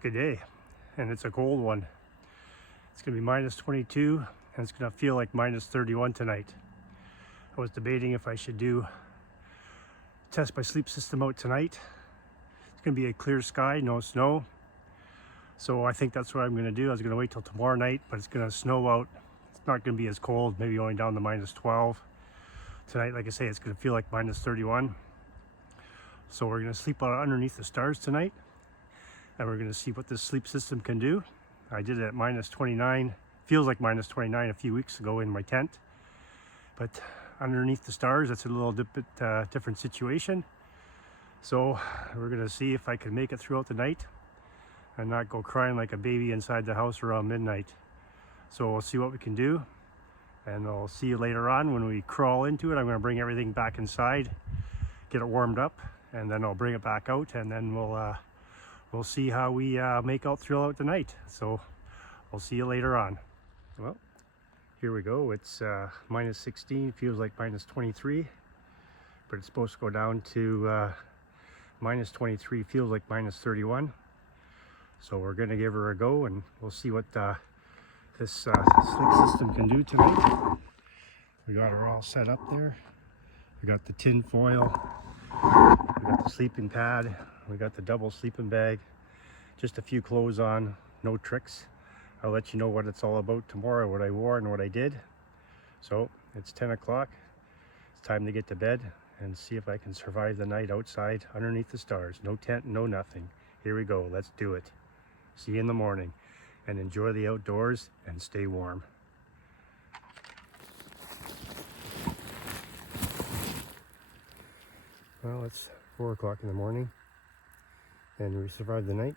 Good day, and it's a cold one. It's gonna be minus 22 and it's gonna feel like minus 31 tonight. I was debating if I should test my sleep system out tonight. It's gonna be a clear sky, no snow. So I think that's what I'm gonna do. I was gonna wait till tomorrow night, but it's gonna snow out. It's not gonna be as cold, maybe only down to minus 12. Tonight, like I say, it's gonna feel like minus 31. So we're gonna sleep out underneath the stars tonight, and we're gonna see what this sleep system can do. I did it at minus 29, feels like minus 29 a few weeks ago in my tent, but underneath the stars, that's a little bit different situation. So we're gonna see if I can make it throughout the night and not go crying like a baby inside the house around midnight. So we'll see what we can do, and I'll see you later on when we crawl into it. I'm gonna bring everything back inside, get it warmed up, and then I'll bring it back out, and then we'll see how we make out throughout the night. So I'll see you later on. Well, here we go. It's minus 16, feels like minus 23, but it's supposed to go down to minus 23, feels like minus 31. So we're gonna give her a go, and we'll see what this sleep system can do tonight. We got her all set up there. We got the tin foil, we got the sleeping pad, we got the double sleeping bag, just a few clothes on, no tricks. I'll let you know what it's all about tomorrow, what I wore and what I did. So it's 10 o'clock, it's time to get to bed and see if I can survive the night outside underneath the stars. No tent, no nothing. Here we go, let's do it. See you in the morning, and enjoy the outdoors and stay warm. Well, it's 4 o'clock in the morning, and we survived the night.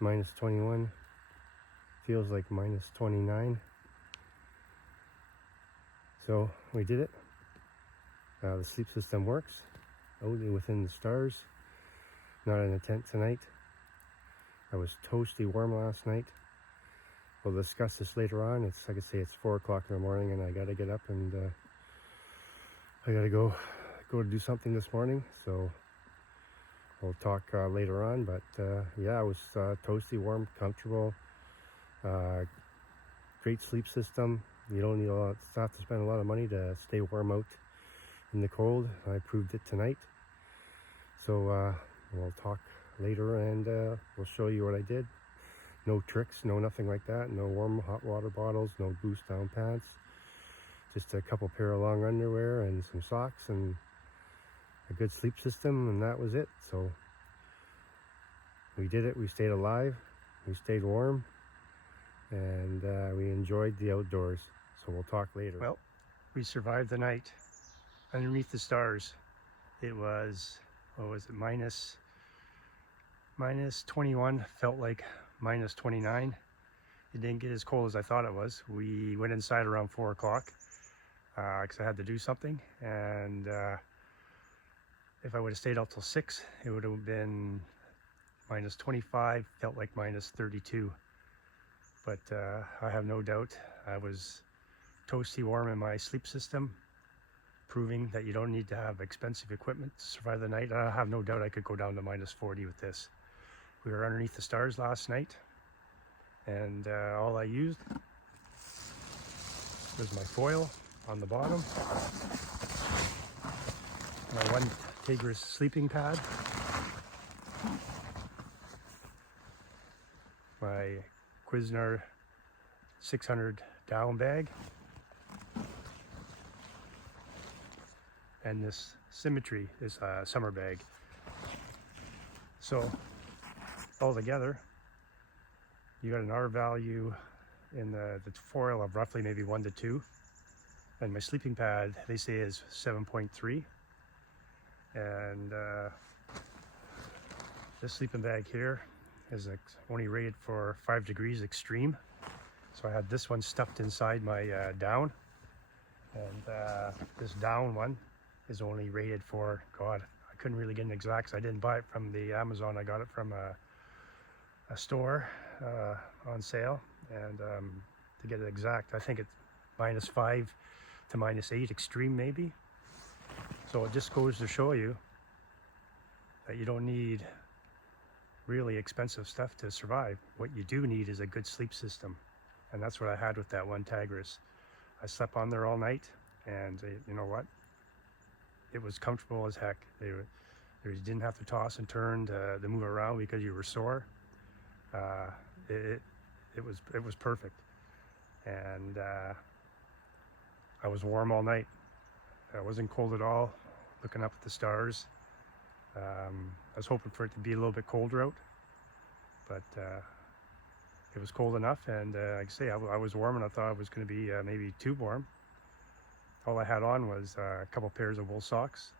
Minus 21, feels like minus 29. So we did it. The sleep system works, only within the stars, not in a tent tonight. I was toasty warm last night. We'll discuss this later on. It's like I say, it's 4 o'clock in the morning, and I gotta get up and I gotta go do something this morning. So we'll talk later on. But yeah, I was toasty, warm, comfortable. Great sleep system. You don't need have to spend a lot of money to stay warm out in the cold. I proved it tonight. So we'll talk later, and we'll show you what I did. No tricks, no nothing like that. No warm hot water bottles, no boost down pants. Just a couple pair of long underwear and some socks and a good sleep system, and that was it. So we did it. We stayed alive, we stayed warm, and we enjoyed the outdoors. So we'll talk later. Well, we survived the night underneath the stars. It was, what was it, minus 21, felt like minus 29. It didn't get as cold as I thought it was. We went inside around 4 o'clock because I had to do something, and if I would have stayed out till 6, it would have been minus 25, felt like minus 32. But I have no doubt I was toasty warm in my sleep system, proving that you don't need to have expensive equipment to survive the night. I have no doubt I could go down to minus 40 with this. We were underneath the stars last night, and all I used was my foil on the bottom, my one Tigris sleeping pad, my Cuisinart 600 down bag, and this Symmetry, this summer bag. So all together, you got an R value in the foil of roughly maybe 1 to 2, and my sleeping pad, they say, is 7.3, and this sleeping bag here is only rated for 5 degrees extreme. So I had this one stuffed inside my down, and this down one is only rated for, God, I couldn't really get an exact, I didn't buy it from the Amazon. I got it from a store on sale, and to get it exact, I think it's minus 5 to minus 8 extreme maybe. So it just goes to show you that you don't need really expensive stuff to survive. What you do need is a good sleep system, and that's what I had with that one Tigris. I slept on there all night, and you know what? It was comfortable as heck. You didn't have to toss and turn to move around because you were sore. It was perfect, and I was warm all night. I wasn't cold at all. Looking up at the stars. I was hoping for it to be a little bit colder out, but it was cold enough, and like I say, I was warm, and I thought it was going to be maybe too warm. All I had on was a couple pairs of wool socks.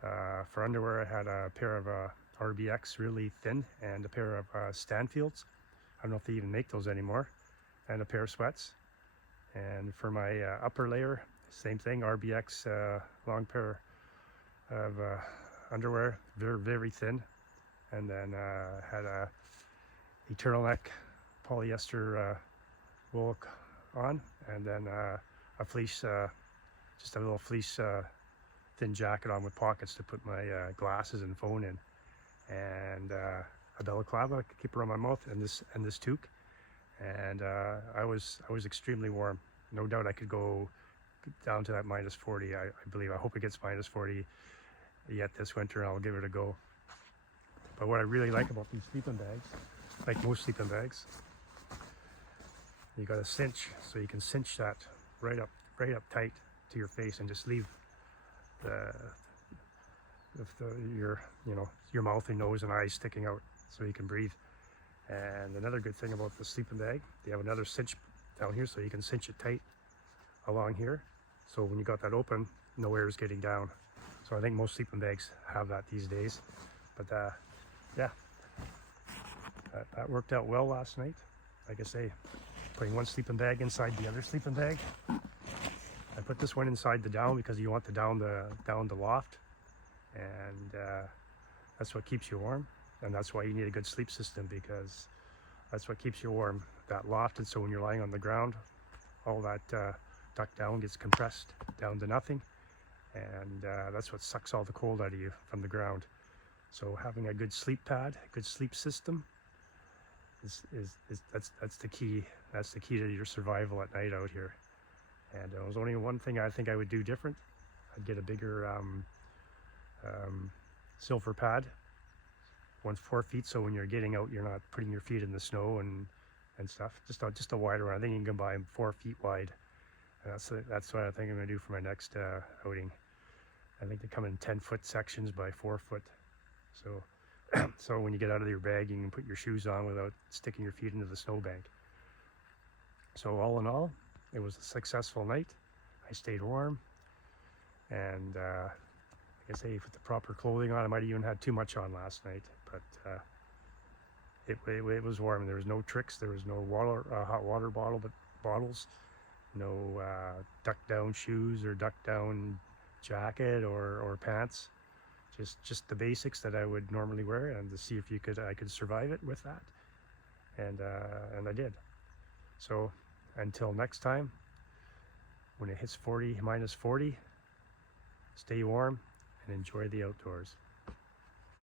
For underwear, I had a pair of RBX really thin, and a pair of Stanfields. I don't know if they even make those anymore, and a pair of sweats. And for my upper layer, same thing, RBX long pair of underwear, very, very thin. And then had a turtleneck polyester wool on, and then a fleece, just a little fleece thin jacket on with pockets to put my glasses and phone in, and a balaclava to keep around my mouth, and this toque. And I was extremely warm. No doubt I could go down to that minus 40. I believe. I hope it gets minus 40 yet this winter, and I'll give it a go. But what I really like about these sleeping bags, like most sleeping bags, you got a cinch, so you can cinch that right up tight to your face, and just leave your mouth and nose and eyes sticking out so you can breathe. And another good thing about the sleeping bag, they have another cinch down here, so you can cinch it tight along here, so when you got that open, no air is getting down. So I think most sleeping bags have that these days. But yeah, that worked out well last night. Like I say, putting one sleeping bag inside the other sleeping bag. I put this one inside the down because you want the down the loft, and that's what keeps you warm, and that's why you need a good sleep system, because that's what keeps you warm, that loft. And so when you're lying on the ground, all that duck down gets compressed down to nothing, and that's what sucks all the cold out of you from the ground. So having a good sleep pad, a good sleep system, that's the key. That's the key to your survival at night out here. And there was only one thing I think I would do different. I'd get a bigger silver pad. One's 4 feet, so when you're getting out, you're not putting your feet in the snow and stuff. Just a wider one. I think you can buy them 4 feet wide. And that's what I think I'm going to do for my next outing. I think they come in 10-foot sections by 4 foot. So, so when you get out of your bag, you can put your shoes on without sticking your feet into the snowbank. So all in all, it was a successful night. I stayed warm, and like I say, with the proper clothing on, I might have even had too much on last night, but it was warm. There was no tricks. There was no hot water bottles, no duck down shoes or duck down jacket or pants. Just the basics that I would normally wear, and to see if I could survive it with that, and I did. So until next time, when it hits minus 40, stay warm and enjoy the outdoors.